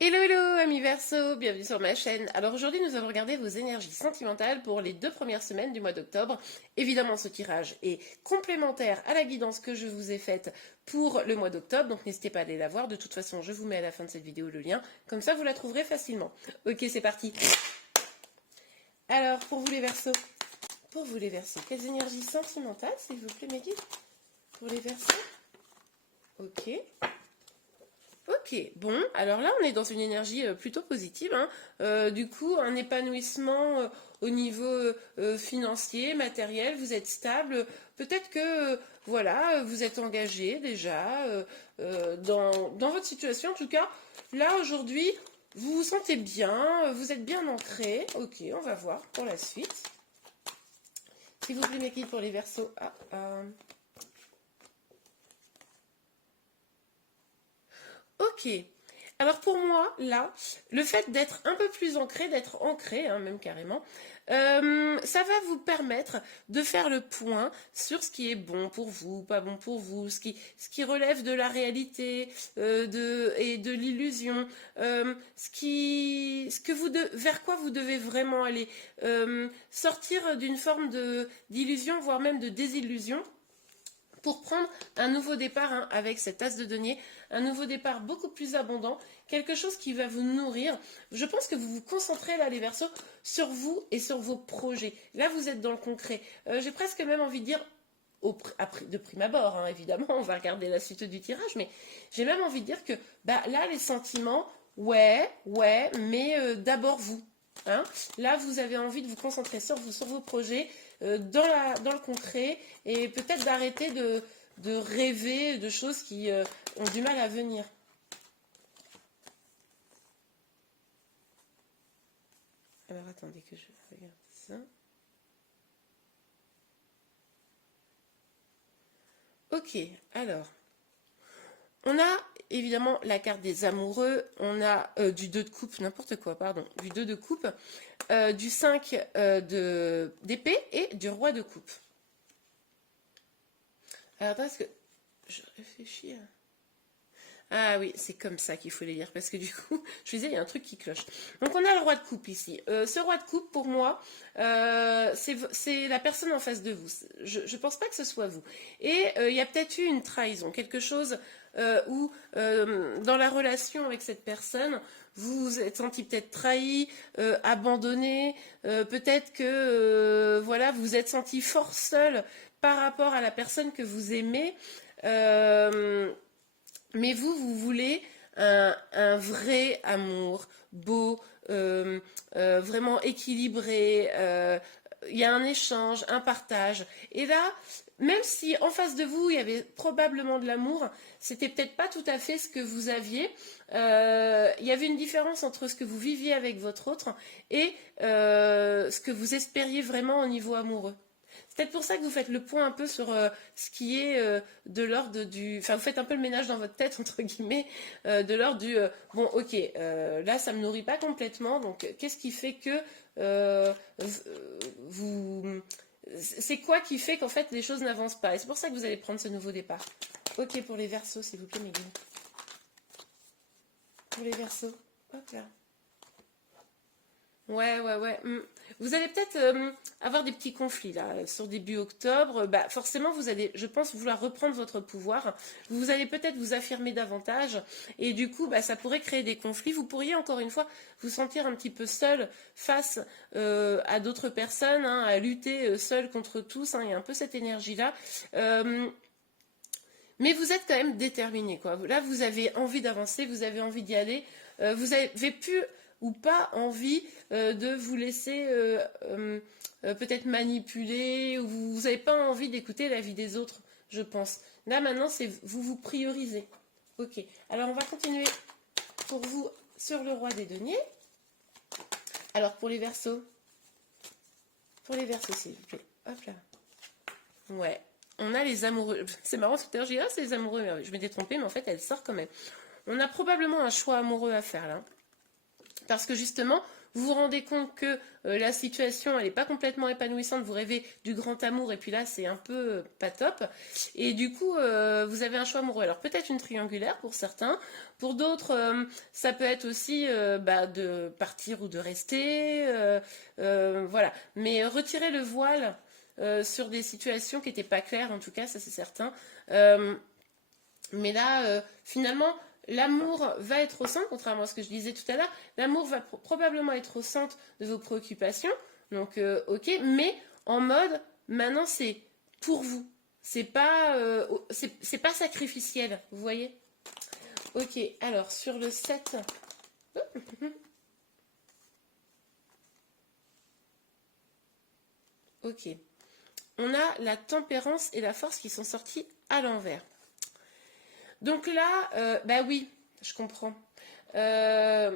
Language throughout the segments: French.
Hello hello amis Verseau, bienvenue sur ma chaîne. Alors aujourd'hui nous allons regarder vos énergies sentimentales pour les 2 premières semaines du mois d'octobre. Évidemment ce tirage est complémentaire à la guidance que je vous ai faite pour le mois d'octobre, donc n'hésitez pas à aller la voir. De toute façon je vous mets à la fin de cette vidéo le lien, comme ça vous la trouverez facilement. Ok, c'est parti. Alors pour vous les Verseaux, quelles énergies sentimentales s'il vous plaît mes guides pour les Verseaux? Ok. Ok, bon, alors là on est dans une énergie plutôt positive, hein. Du coup un épanouissement au niveau financier, matériel, vous êtes stable, peut-être que voilà, vous êtes engagé déjà dans votre situation, en tout cas là aujourd'hui vous vous sentez bien, vous êtes bien ancré. Ok, on va voir pour la suite. S'il vous plaît mes guides pour les Verseaux. Ok. Alors pour moi, là, le fait d'être un peu plus ancré, d'être ancré, hein, même carrément, ça va vous permettre de faire le point sur ce qui est bon pour vous, pas bon pour vous, ce qui relève de la réalité et de l'illusion, vers quoi vous devez vraiment aller, sortir d'une forme d'illusion, voire même de désillusion pour prendre un nouveau départ, hein, avec cet as de denier, un nouveau départ beaucoup plus abondant, quelque chose qui va vous nourrir. Je pense que vous vous concentrez là, les Verseaux, sur vous et sur vos projets. Là, vous êtes dans le concret. J'ai presque même envie de dire, de prime abord, hein, évidemment, on va regarder la suite du tirage, mais j'ai même envie de dire que bah, là, les sentiments, ouais, mais d'abord vous. Hein. Là, vous avez envie de vous concentrer sur vous, sur vos projets, dans le concret, et peut-être d'arrêter de rêver de choses qui ont du mal à venir. Alors attendez que je regarde ça. Ok, alors, on a évidemment la carte des amoureux, on a du 2 de coupe, n'importe quoi, pardon, du 2 de coupe, du 5 d'épée et du roi de coupe. Alors attends, est-ce que je réfléchis à... Ah oui, c'est comme ça qu'il faut les lire, parce que du coup, je disais, il y a un truc qui cloche. Donc on a le roi de coupe ici. Ce roi de coupe, pour moi, c'est la personne en face de vous. Je ne pense pas que ce soit vous. Et il y a peut-être eu une trahison, quelque chose où, dans la relation avec cette personne, vous vous êtes senti peut-être trahi, abandonné, peut-être que voilà, vous vous êtes senti fort seul par rapport à la personne que vous aimez. Mais vous voulez un vrai amour, beau, vraiment équilibré. Il y a un échange, un partage. Et là, même si en face de vous, il y avait probablement de l'amour, c'était peut-être pas tout à fait ce que vous aviez. Il y avait une différence entre ce que vous viviez avec votre autre et ce que vous espériez vraiment au niveau amoureux. C'est peut-être pour ça que vous faites le point un peu sur ce qui est de l'ordre du... Enfin, vous faites un peu le ménage dans votre tête, entre guillemets, de l'ordre du... bon, ok, là, ça ne me nourrit pas complètement, donc qu'est-ce qui fait que vous... C'est quoi qui fait qu'en fait, les choses n'avancent pas? Et c'est pour ça que vous allez prendre ce nouveau départ. Ok, pour les Verseaux, s'il vous plaît, mes guillemets. Pour les Verseaux. Hop là. Ouais. Vous allez peut-être avoir des petits conflits là sur début octobre. Bah, forcément, vous allez, je pense, vouloir reprendre votre pouvoir. Vous allez peut-être vous affirmer davantage et du coup, bah, ça pourrait créer des conflits. Vous pourriez encore une fois vous sentir un petit peu seul face à d'autres personnes, hein, à lutter seul contre tous. Hein, il y a un peu cette énergie-là. Mais vous êtes quand même déterminé, quoi. Là, vous avez envie d'avancer, vous avez envie d'y aller. Vous avez pu ou pas envie de vous laisser peut-être manipuler, ou vous n'avez pas envie d'écouter la vie des autres, je pense. Là, maintenant, c'est vous priorisez. Ok. Alors, on va continuer pour vous sur le roi des deniers. Alors, pour les Verseaux, s'il vous plaît. Hop là. Ouais. On a les amoureux. C'est marrant, cette énergie, c'est les amoureux. Je m'étais trompée, mais en fait, elle sort quand même. On a probablement un choix amoureux à faire là. Parce que justement, vous vous rendez compte que la situation, elle n'est pas complètement épanouissante, vous rêvez du grand amour, et puis là, c'est un peu pas top. Et du coup, vous avez un choix amoureux. Alors, peut-être une triangulaire pour certains. Pour d'autres, ça peut être aussi de partir ou de rester. Voilà. Mais retirer le voile sur des situations qui n'étaient pas claires, en tout cas, ça c'est certain. Mais là, finalement, l'amour va être au centre, contrairement à ce que je disais tout à l'heure. L'amour va probablement être au centre de vos préoccupations. Donc, ok, mais en mode, maintenant c'est pour vous. C'est pas sacrificiel, vous voyez? Ok, alors sur le 7. Ok. On a la tempérance et la force qui sont sortis à l'envers. Donc là, bah oui, je comprends. Là,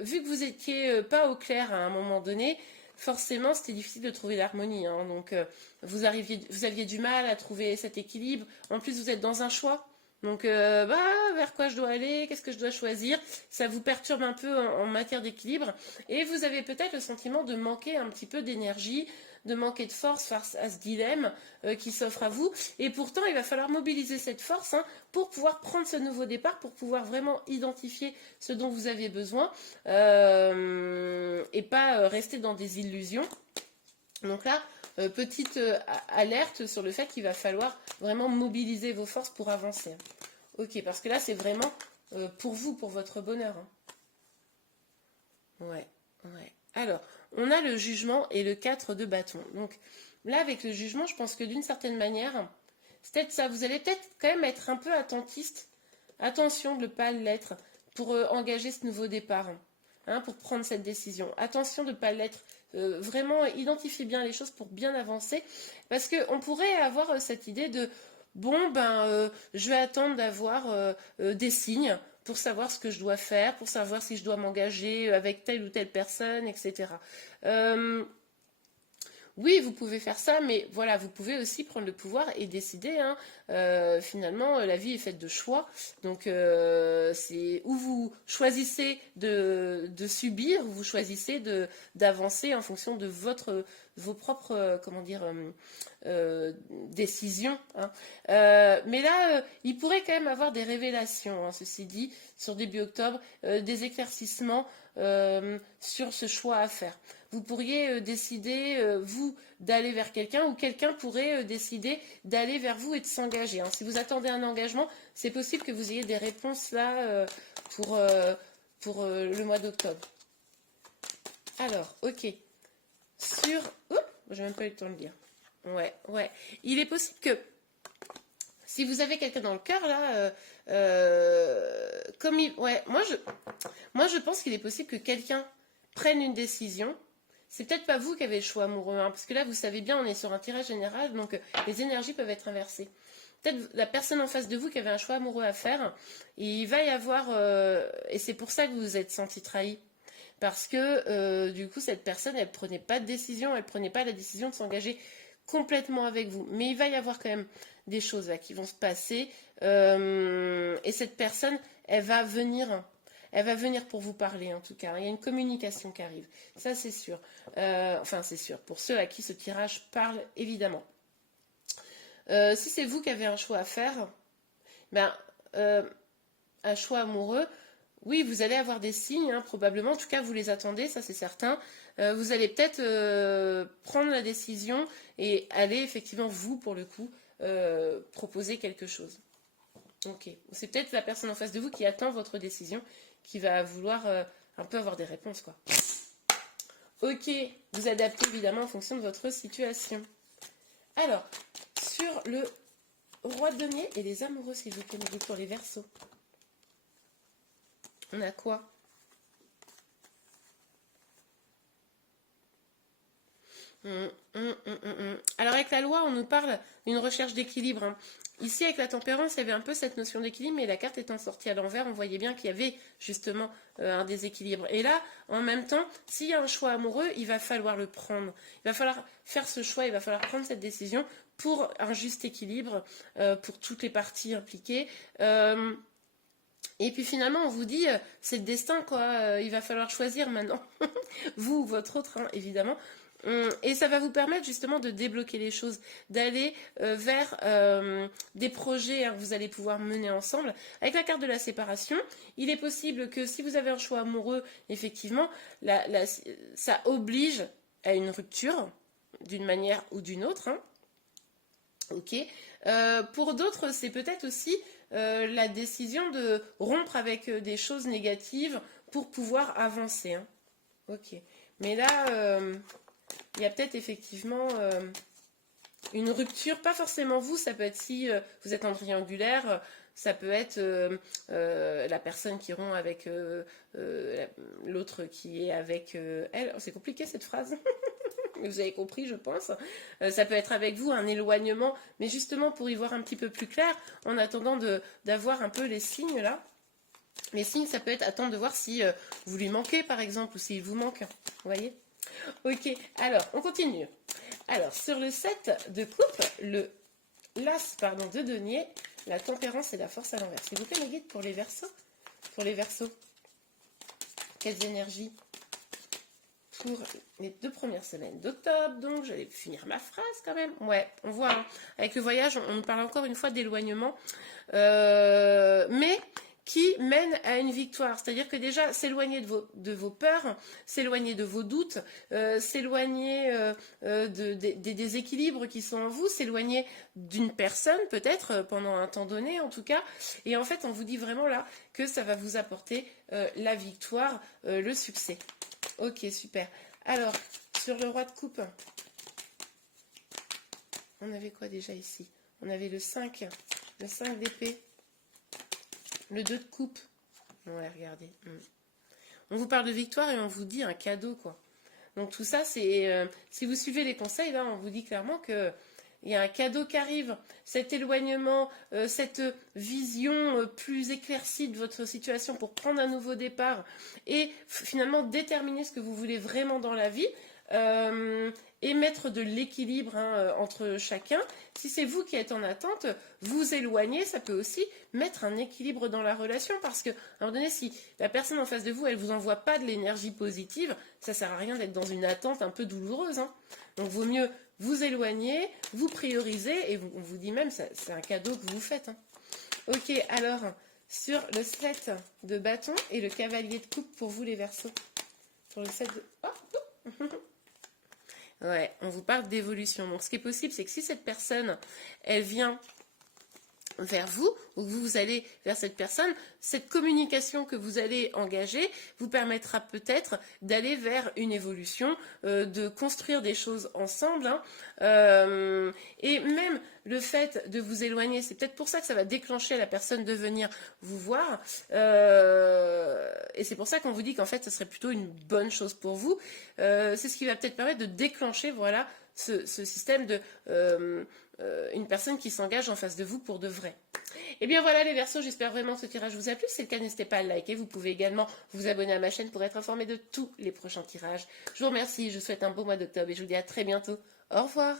vu que vous étiez pas au clair à un moment donné, forcément c'était difficile de trouver l'harmonie. Hein. Donc vous aviez du mal à trouver cet équilibre. En plus, vous êtes dans un choix. Donc, vers quoi je dois aller, qu'est-ce que je dois choisir, ça vous perturbe un peu en matière d'équilibre. Et vous avez peut-être le sentiment de manquer un petit peu d'énergie, de manquer de force face à ce dilemme qui s'offre à vous. Et pourtant, il va falloir mobiliser cette force pour pouvoir prendre ce nouveau départ, pour pouvoir vraiment identifier ce dont vous avez besoin et pas rester dans des illusions. Donc là, petite alerte sur le fait qu'il va falloir vraiment mobiliser vos forces pour avancer. Ok, parce que là, c'est vraiment pour vous, pour votre bonheur. Ouais. Alors, on a le jugement et le 4 de bâton. Donc là, avec le jugement, je pense que d'une certaine manière, c'est peut-être ça. Vous allez peut-être quand même être un peu attentiste. Attention de ne pas l'être pour engager ce nouveau départ, pour prendre cette décision. Attention de ne pas l'être. Vraiment, identifiez bien les choses pour bien avancer. Parce qu'on pourrait avoir cette idée de, je vais attendre d'avoir des signes pour savoir ce que je dois faire, pour savoir si je dois m'engager avec telle ou telle personne, etc. Oui, vous pouvez faire ça, mais voilà, vous pouvez aussi prendre le pouvoir et décider. Finalement, la vie est faite de choix. Donc, c'est où vous choisissez de subir, ou vous choisissez d'avancer en fonction de vos propres, décisions. Mais là, il pourrait quand même avoir des révélations, ceci dit, sur début octobre, des éclaircissements sur ce choix à faire. Vous pourriez décider, vous, d'aller vers quelqu'un, ou quelqu'un pourrait décider d'aller vers vous et de s'engager. Si vous attendez un engagement, c'est possible que vous ayez des réponses là pour le mois d'octobre. Alors, ok. J'ai même pas eu le temps de lire. Ouais. Il est possible que, si vous avez quelqu'un dans le cœur, là, moi je pense qu'il est possible que quelqu'un prenne une décision. C'est peut-être pas vous qui avez le choix amoureux, parce que là, vous savez bien, on est sur un tirage général, donc les énergies peuvent être inversées. Peut-être la personne en face de vous qui avait un choix amoureux à faire, et il va y avoir, et c'est pour ça que vous vous êtes senti trahi. Parce que du coup, cette personne, elle prenait pas de décision, elle prenait pas la décision de s'engager complètement avec vous. Mais il va y avoir quand même des choses là qui vont se passer, et cette personne, elle va venir pour vous parler, en tout cas. Il y a une communication qui arrive. Ça, c'est sûr. C'est sûr. Pour ceux à qui ce tirage parle, évidemment. Si c'est vous qui avez un choix à faire, un choix amoureux, oui, vous allez avoir des signes, probablement. En tout cas, vous les attendez, ça c'est certain. Vous allez peut-être prendre la décision et aller, effectivement, vous, pour le coup, proposer quelque chose. Ok. C'est peut-être la personne en face de vous qui attend votre décision, qui va vouloir un peu avoir des réponses, quoi. Ok, vous adaptez évidemment en fonction de votre situation. Alors, sur le roi de denier et les amoureux, s'il vous plaît, pour les Verseaux. On a quoi? Alors avec la loi, on nous parle d'une recherche d'équilibre. Ici, avec la tempérance, il y avait un peu cette notion d'équilibre, mais la carte étant sortie à l'envers, on voyait bien qu'il y avait justement un déséquilibre. Et là, en même temps, s'il y a un choix amoureux, il va falloir le prendre. Il va falloir faire ce choix, il va falloir prendre cette décision pour un juste équilibre, pour toutes les parties impliquées. Et puis finalement, on vous dit, c'est le destin, quoi. Il va falloir choisir maintenant. Vous ou votre autre, hein, évidemment. Et ça va vous permettre justement de débloquer les choses, d'aller vers des projets que vous allez pouvoir mener ensemble. Avec la carte de la séparation, il est possible que si vous avez un choix amoureux, effectivement, ça oblige à une rupture, d'une manière ou d'une autre. Hein. Ok. Pour d'autres, c'est peut-être aussi la décision de rompre avec des choses négatives pour pouvoir avancer. Hein. Ok. Mais là, il y a peut-être effectivement une rupture, pas forcément vous, ça peut être si vous êtes en triangulaire, ça peut être la personne qui rompt avec l'autre qui est avec elle. C'est compliqué cette phrase. Vous avez compris, je pense. Ça peut être avec vous un éloignement, mais justement pour y voir un petit peu plus clair, en attendant d'avoir un peu les signes là. Les signes, ça peut être attendre de voir si vous lui manquez par exemple, ou s'il vous manque. Vous voyez? Ok, alors on continue. Alors sur le 7 de coupe, l'as de denier, la tempérance et la force à l'envers. S'il vous plaît, mes guides, pour les Verseaux. Pour les Verseaux, quelles énergies pour les 2 premières semaines d'octobre? Donc, j'allais finir ma phrase quand même. Ouais, on voit, hein, avec le voyage, on nous parle encore une fois d'éloignement. Mais qui mène à une victoire. C'est-à-dire que déjà, s'éloigner de vos peurs, s'éloigner de vos doutes, s'éloigner des déséquilibres qui sont en vous, s'éloigner d'une personne, peut-être, pendant un temps donné, en tout cas. Et en fait, on vous dit vraiment là que ça va vous apporter la victoire, le succès. Ok, super. Alors, sur le roi de coupe, on avait quoi déjà ici? On avait le 5 d'épée, le 2 de coupe. Ouais, regardez. On vous parle de victoire et on vous dit un cadeau, quoi. Donc tout ça, c'est... si vous suivez les conseils, là, on vous dit clairement que il y a un cadeau qui arrive. Cet éloignement, cette vision plus éclaircie de votre situation pour prendre un nouveau départ et finalement déterminer ce que vous voulez vraiment dans la vie et mettre de l'équilibre entre chacun. Si c'est vous qui êtes en attente, vous éloigner, ça peut aussi mettre un équilibre dans la relation parce qu'à un moment donné, si la personne en face de vous, elle ne vous envoie pas de l'énergie positive, ça ne sert à rien d'être dans une attente un peu douloureuse. Hein. Donc, vaut mieux vous éloigner, vous prioriser, et on vous dit même, c'est un cadeau que vous faites. Hein. Ok, alors, sur le 7 de bâton et le cavalier de coupe pour vous les Verseaux. Sur le 7 de... Oh. Ouais, on vous parle d'évolution. Donc, ce qui est possible, c'est que si cette personne, elle vient vers vous, ou que vous allez vers cette personne, cette communication que vous allez engager vous permettra peut-être d'aller vers une évolution, de construire des choses ensemble. Hein, et même le fait de vous éloigner, c'est peut-être pour ça que ça va déclencher la personne de venir vous voir. Et c'est pour ça qu'on vous dit qu'en fait, ce serait plutôt une bonne chose pour vous. C'est ce qui va peut-être permettre de déclencher, voilà, ce système de... une personne qui s'engage en face de vous pour de vrai. Et bien voilà les Verseaux, j'espère vraiment que ce tirage vous a plu. Si c'est le cas, n'hésitez pas à le liker. Vous pouvez également vous abonner à ma chaîne pour être informé de tous les prochains tirages. Je vous remercie, je vous souhaite un beau mois d'octobre et je vous dis à très bientôt. Au revoir.